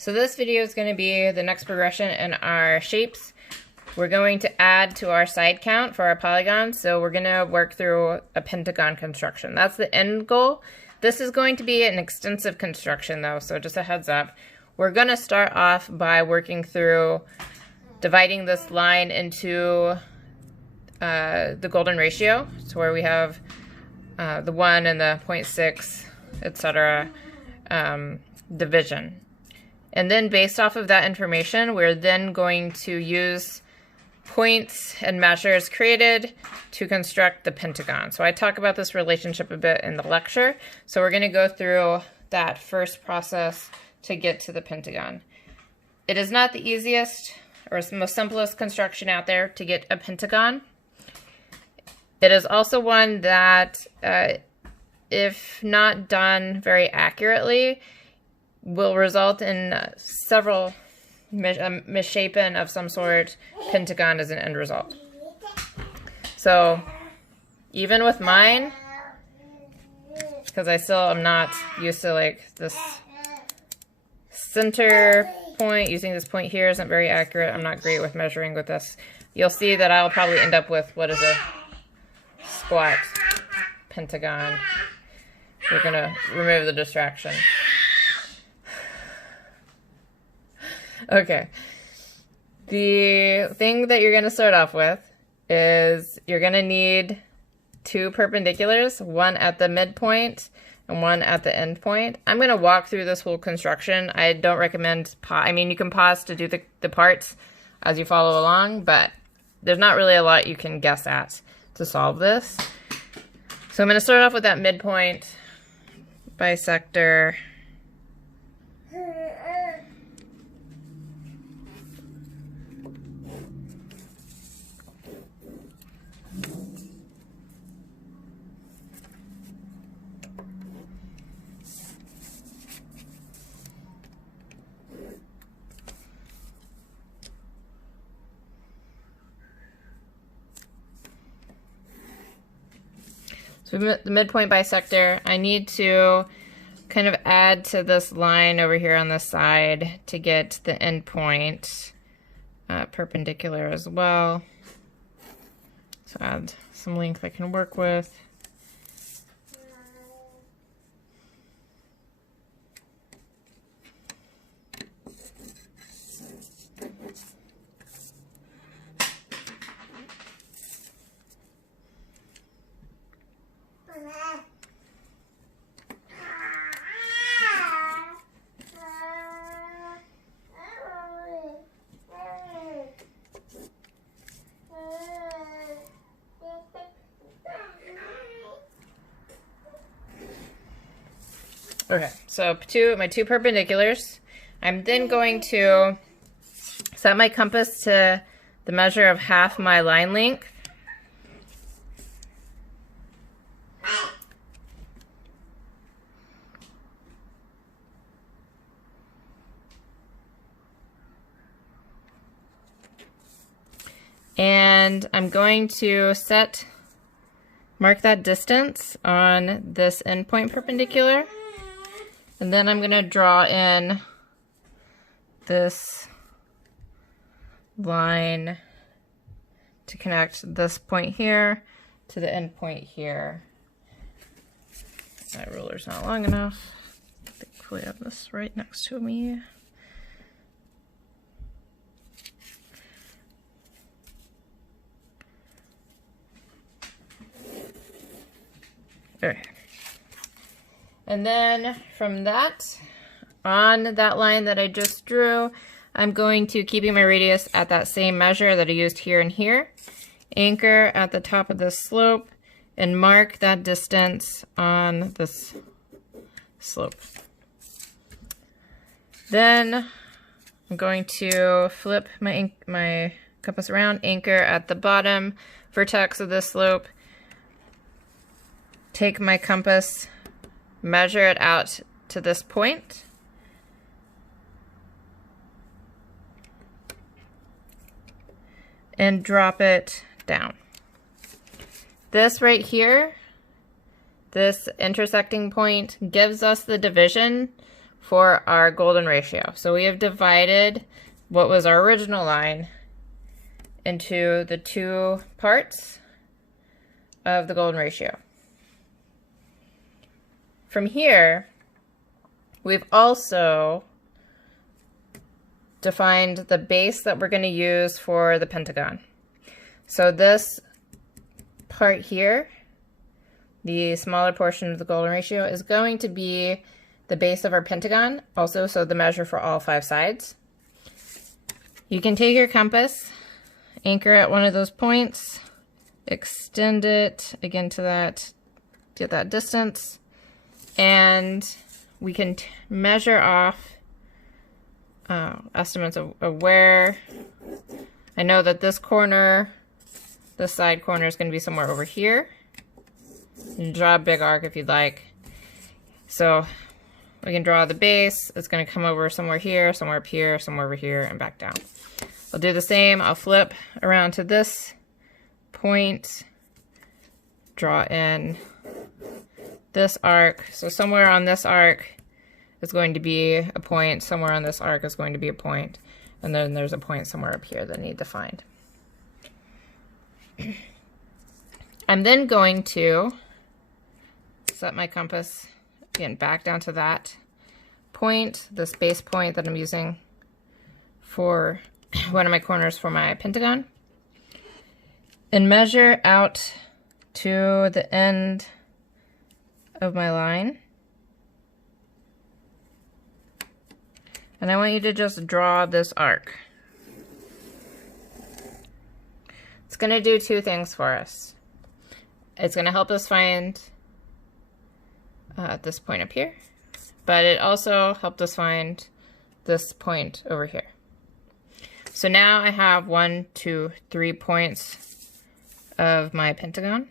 So this video is going to be the next progression in our shapes. We're going to add to our side count for our polygons, so we're going to work through a pentagon construction. That's the end goal. This is going to be an extensive construction though, so just a heads up. We're going to start off by working through dividing this line into the golden ratio, so where we have the 1 and the 0.6, etc. Division. And then based off of that information, we're then going to use points and measures created to construct the pentagon. So I talk about this relationship a bit in the lecture. So we're going to go through that first process to get to the pentagon. It is not the easiest or most simplest construction out there to get a pentagon. It is also one that, if not done very accurately, will result in several misshapen of some sort pentagon as an end result. So even with mine, because I still am not used to like this center point, using this point here isn't very accurate. I'm not great with measuring with this. You'll see that I'll probably end up with what is a squat pentagon. We're gonna remove the distraction. Okay, the thing that you're going to start off with is you're going to need two perpendiculars, one at the midpoint and one at the end point. I'm going to walk through this whole construction. I don't recommend, I mean, you can pause to do the parts as you follow along, but there's not really a lot you can guess at to solve this. So I'm going to start off with that midpoint bisector. So the midpoint bisector, I need to kind of add to this line over here on the side to get the end point perpendicular as well. So add some length I can work with. Okay, so my two perpendiculars. I'm then going to set my compass to the measure of half my line length. And I'm going to mark that distance on this endpoint perpendicular. And then I'm going to draw in this line to connect this point here to the end point here. My ruler's not long enough. Thankfully I have this right next to me. Okay. And then from that, on that line that I just drew, I'm going to, keeping my radius at that same measure that I used here and here, anchor at the top of this slope and mark that distance on this slope. Then I'm going to flip my compass around, anchor at the bottom vertex of this slope, take my compass, measure it out to this point, and drop it down. This right here, this intersecting point, gives us the division for our golden ratio. So we have divided what was our original line into the two parts of the golden ratio. From here, we've also defined the base that we're going to use for the pentagon. So this part here, the smaller portion of the golden ratio, is going to be the base of our pentagon, also so the measure for all 5 sides. You can take your compass, anchor at one of those points, extend it again to that, get that distance, and we can measure off estimates of where. I know that this corner, this side corner, is going to be somewhere over here. You can draw a big arc if you'd like. So we can draw the base. It's going to come over somewhere here, somewhere up here, somewhere over here, and back down. I'll do the same. I'll flip around to this point, draw in this arc. So somewhere on this arc is going to be a point, somewhere on this arc is going to be a point, and then there's a point somewhere up here that I need to find. I'm then going to set my compass again back down to that point, this base point that I'm using for one of my corners for my pentagon, and measure out to the end of my line. And I want you to just draw this arc. It's going to do 2 things for us. It's going to help us find this point up here, but it also helped us find this point over here. So now I have 1, 2, 3 points of my pentagon.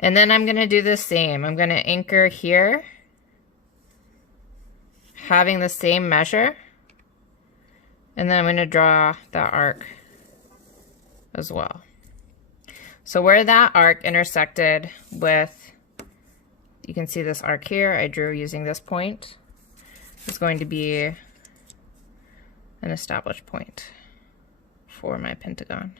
And then I'm going to do the same. I'm going to anchor here, having the same measure, and then I'm going to draw that arc as well. So where that arc intersected with, you can see this arc here, I drew using this point, is going to be an established point for my pentagon.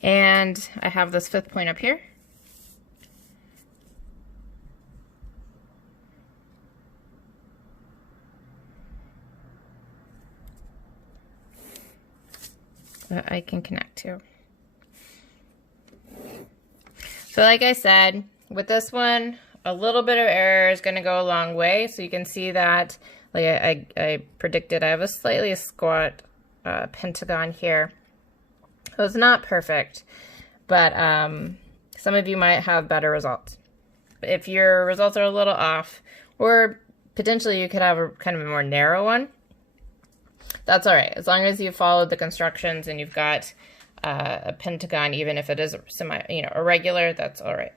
And I have this 5th point up here. That I can connect to. So like I said, with this one, a little bit of error is going to go a long way. So you can see that, like I predicted, I have a slightly squat pentagon here. So it's not perfect, but some of you might have better results. If your results are a little off, or potentially you could have a kind of a more narrow one, that's all right. As long as you followed the constructions and you've got a pentagon, even if it is irregular, that's all right.